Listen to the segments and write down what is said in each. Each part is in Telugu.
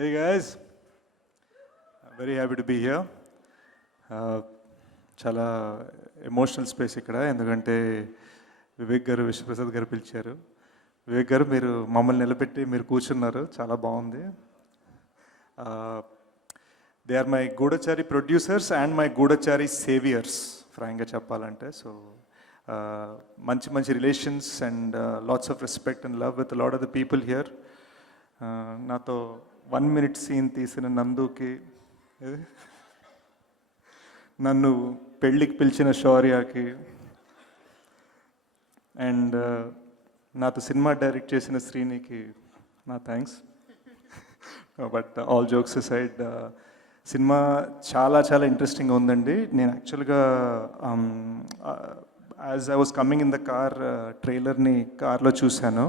Hey guys, I'm very happy to be here. చాలా ఎమోషనల్ స్పేస్ ఇక్కడ, ఎందుకంటే వివేక్ గారు విశ్వప్రసాద్ గారు పిలిచారు. వివేక్ గారు మీరు మమ్మల్ని నిలబెట్టి మీరు కూర్చున్నారు, చాలా బాగుంది. They are my Goodachari producers and my Goodachari saviours ఫ్రాంక్గా చెప్పాలంటే. సో మంచి మంచి relations and lots of respect and love with lot of the people here. నాతో 1 minute సీన్ తీసిన నందుకి, నన్ను పెళ్ళికి పిలిచిన శౌర్యకి, అండ్ నాతో సినిమా డైరెక్ట్ చేసిన శ్రీనికి నా thanks. But all jokes aside, cinema చాలా చాలా ఇంట్రెస్టింగ్గా ఉందండి. నేను యాక్చువల్గా as I was coming in the car, ట్రైలర్ని కార్లో చూశాను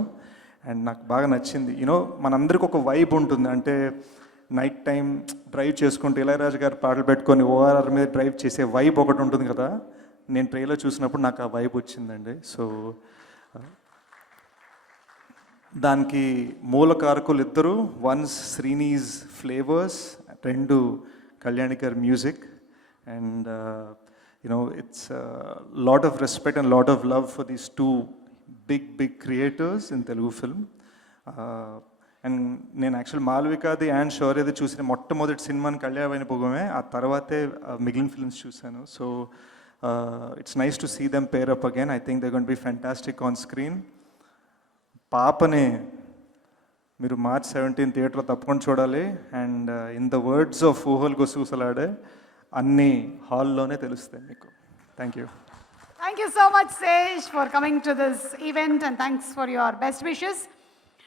అండ్ నాకు బాగా నచ్చింది. యూనో మనందరికి ఒక వైబ్ ఉంటుంది, అంటే నైట్ టైం డ్రైవ్ చేసుకుంటూ ఇళయరాజు గారు పాటలు పెట్టుకొని ఓఆర్ఆర్ మీద డ్రైవ్ చేసే వైబ్ ఒకటి ఉంటుంది కదా. నేను ట్రైలర్ చూసినప్పుడు నాకు ఆ వైబ్ వచ్చిందండి. సో దానికి మూల కారకులు ఇద్దరు, వన్స్ శ్రీనీస్ ఫ్లేవర్స్, 2 కళ్యాణి గారి music. And you know it's lot of respect and lot of love for these 2 big creators in Telugu film. And నేను యాక్చువల్ మాల్వికాది అండ్ శౌర్యది చూసిన మొట్టమొదటి సినిమాని కళ్యాణ్ పోగమే, ఆ తర్వాతే మిగిలిన ఫిల్మ్స్ చూశాను. So it's nice to see them pair up again. I think they gonna be fantastic on screen. పాపని మీరు March 17 థియేటర్లో తప్పకుండా చూడాలి. And in the words of Oohal Gusagusalade, అన్ని హాల్లోనే తెలుస్తాయి మీకు. Thank you. Thank you so much, Sej, for coming to this event, and thanks for your best wishes.